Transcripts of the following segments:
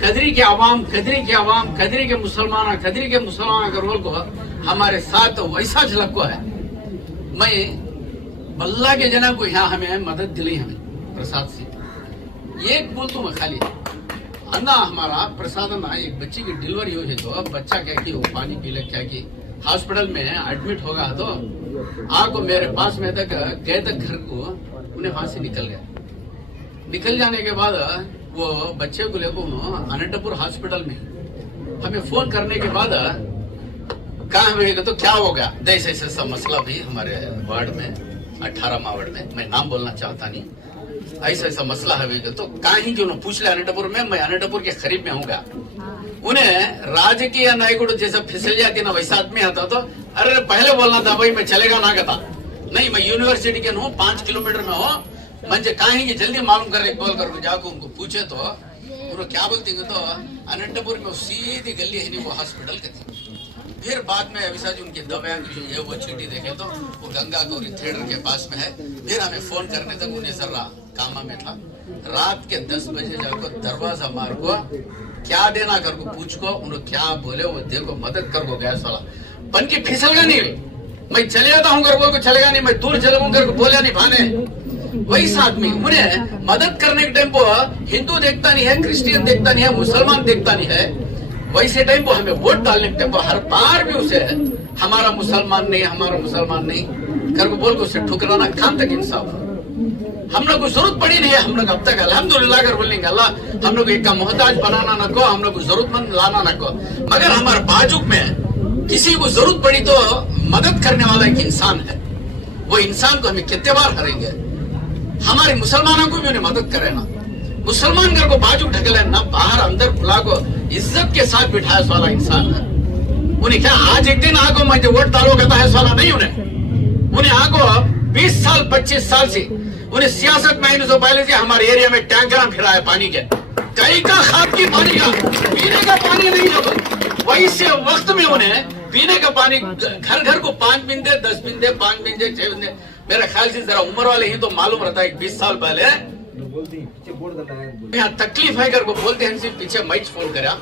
कदरी के अवाम कदरी के अवाम कदरी के मुसलमान कदरी के मुसलमान अगरवाल को हमारे साथ वैसा झलक को है। मैं अल्लाह के जना को यहाँ हमें मदद दिली हमें, प्रसाद से। एक बोल तो मैं खाली। अन्ना हमारा प्रसाद अन्ना एक बच्ची की डिलीवरी है तो अब बच्चा क्या की वो पानी पी ले, क्या की हॉस्पिटल में एडमिट होगा तो आको मेरे पास में तक, गए तक घर को, उन्हें वहाँ से निकल गया। निकल जाने के बाद वो बच्चे को लेकर अनंतपुर हॉस्पिटल में हमें फ़ोन करने के बाद कहा हमें तो क्या हो गया? ऐसे ऐसे सब मसला भी हमारे वार्ड में, अठारह वार्ड में, मैं नाम बोलना चाहता नहीं। ऐसा ऐसा मसला है तो कहीं क्यों ना पूछ ले अनंतपुर में, मैं अनंतपुर के करीब में हूँगा उन्हें राजकीय नायकुడు जैसा फिसल जाती ना वैसा आदमी आता तो अरे पहले बोलना था, भाई मैं चलेगा ना कहता। नहीं, मैं यूनिवर्सिटी के हूँ, पाँच किलोमीटर में हो मुझे कहीं की जल्दी मालूम करे कॉल करके जाकर उनको पूछे तो वो क्या बोलती हैं तो अनंतपुर में सीधी गली है नहीं, वो हॉस्पिटल के थी। फिर बाद में अविसा जी उनकी दवाएँ जो है वो चीटी देखे तो वो गंगा गौरी थिएटर के पास में है। फिर हमें फ़ोन करने तक उन्हें जरा कामा में था। रात के दस बजे जाकर दरवाज़ा मार को क्या देना कर को पूछ को उन्होंने क्या बोले, वो देखो, मदद कर को गैस वाला। बन की फिसलगा नहीं मैं चले जाता हूँ कर को, चलेगा नहीं, मैं दूर चलूँगा कर को, बोले नहीं, भाने। वैसा आदमी उन्हें मदद करने के टाइम को हिंदू देखता नहीं है, क्रिश्चियन देखता नहीं है, मुसलमान देखता नहीं है। वैसे टाइम को हमें वोट डालने के टाइम को हर बार भी उसे हमारा मुसलमान नहीं, हमारा मुसलमान नहीं। कर को बोल को उसे ठुकराना कहाँ तक इंसाफ। हम लोग को ज़रूरत पड़ी नहीं है, हम लोग अब तक अल्हम्दुलिल्लाह कर बोलेंगे, अल्लाह हम लोग एक का मोहताज बनाना ना को हम लोग को जरूरतमंद लाना ना को मगर हमारे बाजुक में किसी को ज़रूरत पड़ी तो मदद करने वाला एक इंसान है। वो इंसान को हमें कितने बार हरेंगे हमारे मुसलमानों को भी उन्हें मदद करे ना। मुसलमान घर को बाजू ढकले ना, बाहर अंदर खुला को इज़्ज़त के साथ बिठाया वाला इंसान है। उन्हें क्या आज एक दिन आगो मैं जो वोट डालो कहता है वाला नहीं उन्हें? उन्हें आगो 20 साल 25 साल से उन्हें सियासत में आने पहले से हमारे एरिया में टैंकर फिरा है पानी के। कई का खाद की पानी का? पीने का पानी नहीं जब वैसे वक्त में उन्हें पीने का पानी घर घर को पाँच बिंदे, दस बिंदे पाँच बिंदे, छह बिंदे मेरा ख्याल से जरा उम्र वाले ही तो मालूम रहता है बीस साल पहले। यहाँ तकलीफ़ है को बोलते हैं, इनसे पीछे मैच फ़ोन करा।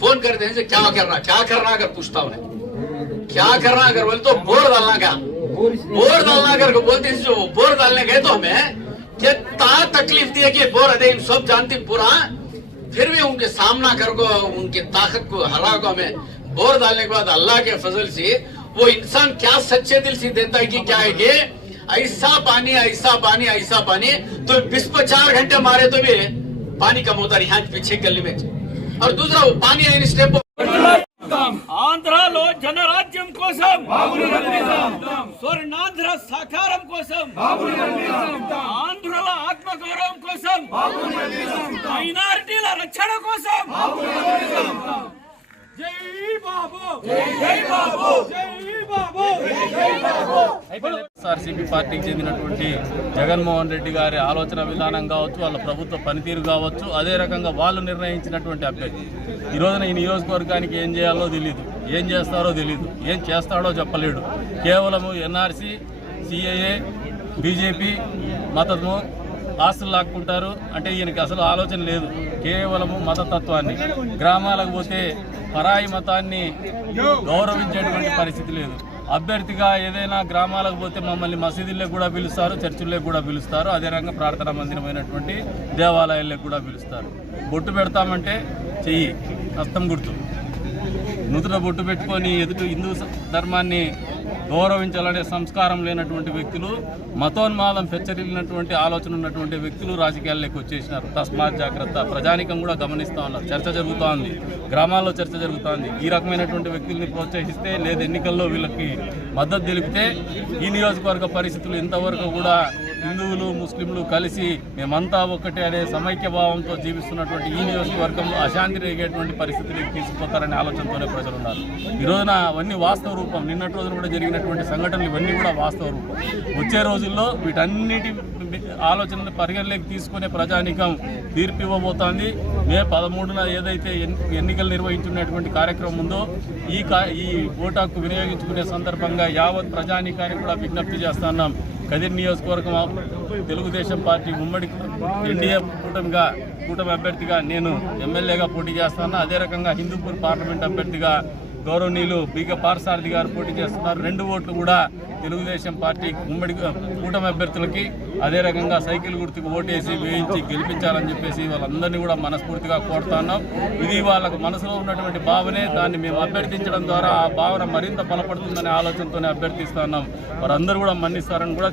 फ़ोन करते हैं क्या करना क्या करना अगर पूछता उन्हें क्या करना अगर बोले तो बोर डालना क्या बोर डालना अगर को बोलते हैं जो बोर डालने गए तो हमें कितना तकलीफ़ दी है कि बोर अदे सब जानती पूरा। फिर भी उनके सामना कर को, उनकी ताकत को हरा को हमें बोर डालने के बाद अल्लाह के फजल से वो इंसान क्या सच्चे दिल से देता है कि क्या है कि ऐसा पानी ऐसा पानी ऐसा पानी तो बीस पर चार घंटे मारे तो भी पानी कम होता है यहाँ पीछे गली में और दूसरा वो पानी है स्टेप ఆంధ్రాలో జనరాజ్యం కోసం స్వర్ణాంధ్ర సాకారం కోసం ఆంధ్రుల ఆత్మగౌరవం కోసం మైనారిటీల రక్షణ కోసం వైఎస్ఆర్సీపీ పార్టీకి చెందినటువంటి జగన్మోహన్ రెడ్డి గారి ఆలోచన విధానం కావచ్చు వాళ్ళ ప్రభుత్వ పనితీరు కావచ్చు అదే రకంగా వాళ్ళు నిర్ణయించినటువంటి అభ్యర్థి. ఈ రోజున ఈ నియోజకవర్గానికి ఏం చేయాలో తెలియదు ఏం చేస్తారో తెలియదు ఏం చేస్తాడో చెప్పలేడు. కేవలము ఎన్ఆర్సీ సిఏఏ బీజేపీ మతము ఆస్తులు లాక్కుంటారు. అంటే ఈయనకి అసలు ఆలోచన లేదు. కేవలము మతతత్వాన్ని. గ్రామాలకు పోతే పరాయి మతాన్ని గౌరవించేటువంటి పరిస్థితి లేదు. అభ్యర్థిగా ఏదైనా గ్రామాలకు పోతే మమ్మల్ని మసీదులకు కూడా పిలుస్తారు చర్చిలకు కూడా పిలుస్తారు. అదే రకంగా ప్రార్థనా మందిరమైనటువంటి దేవాలయాలకు కూడా పిలుస్తారు. బొట్టు పెడతామంటే చెయ్యి హస్తం గుర్తు. నూతన బొట్టు పెట్టుకొని ఎదుటి హిందూ ధర్మాన్ని గౌరవించాలనే సంస్కారం లేనటువంటి వ్యక్తులు మతోన్మాదం పెచ్చరిల్లినటువంటి ఆలోచన ఉన్నటువంటి వ్యక్తులు రాజకీయాల్లోకి వచ్చేసినారు. తస్మాత్ జాగ్రత్త. ప్రజానికం కూడా గమనిస్తూ ఉన్నారు. చర్చ జరుగుతోంది. గ్రామాల్లో చర్చ జరుగుతోంది. ఈ రకమైనటువంటి వ్యక్తుల్ని ప్రోత్సహిస్తే లేదా ఎన్నికల్లో వీళ్ళకి మద్దతు తెలిపితే ఈ నియోజకవర్గ పరిస్థితులు ఇంతవరకు కూడా హిందువులు ముస్లింలు కలిసి మేమంతా ఒక్కటే అనే సమైక్య భావంతో జీవిస్తున్నటువంటి ఈ నియోజకవర్గంలో అశాంతి రేగేటువంటి పరిస్థితులకు తీసుకుపోతారనే ఆలోచనతోనే ప్రజలు ఉన్నారు ఈ రోజున అవన్నీ వాస్తవ రూపం. నిన్నటి రోజున కూడా జరిగిన జరిగినటువంటి సంఘటనలు ఇవన్నీ కూడా వాస్తవ రూపం. వచ్చే రోజుల్లో వీటన్నిటి ఆలోచనలు పరిగణలోకి తీసుకునే ప్రజానికం తీర్పు ఇవ్వబోతోంది. మే పదమూడున ఏదైతే ఎన్నికలు నిర్వహించున్నటువంటి కార్యక్రమం ఉందో ఈ కా ఈ ఓటాకు వినియోగించుకునే సందర్భంగా యావత్ ప్రజానికానికి కూడా విజ్ఞప్తి చేస్తున్నాం కదిరి నియోజకవర్గం తెలుగుదేశం పార్టీ ఉమ్మడి ఎన్డీఏ కూటమిగా కూటమి అభ్యర్థిగా నేను ఎమ్మెల్యేగా పోటీ చేస్తాను అదే రకంగా హిందూపూర్ పార్లమెంట్ అభ్యర్థిగా గౌరవనీయులు బీగ పార్సారథి గారు పోటీ చేస్తున్నారు. రెండు ఓట్లు కూడా తెలుగుదేశం పార్టీ ఉమ్మడి కూటమి అభ్యర్థులకి అదే రకంగా సైకిల్ గుర్తుకు ఓటేసి వేయించి గెలిపించాలని చెప్పేసి వాళ్ళందరినీ కూడా మనస్ఫూర్తిగా కోరుతున్నాం ఇది వాళ్ళకు మనసులో ఉన్నటువంటి భావనే. దాన్ని మేము అభ్యర్థించడం ద్వారా ఆ భావన మరింత బలపడుతుందనే ఆలోచనతోనే అభ్యర్థిస్తున్నాం వారందరూ కూడా మన్నిస్తారని కూడా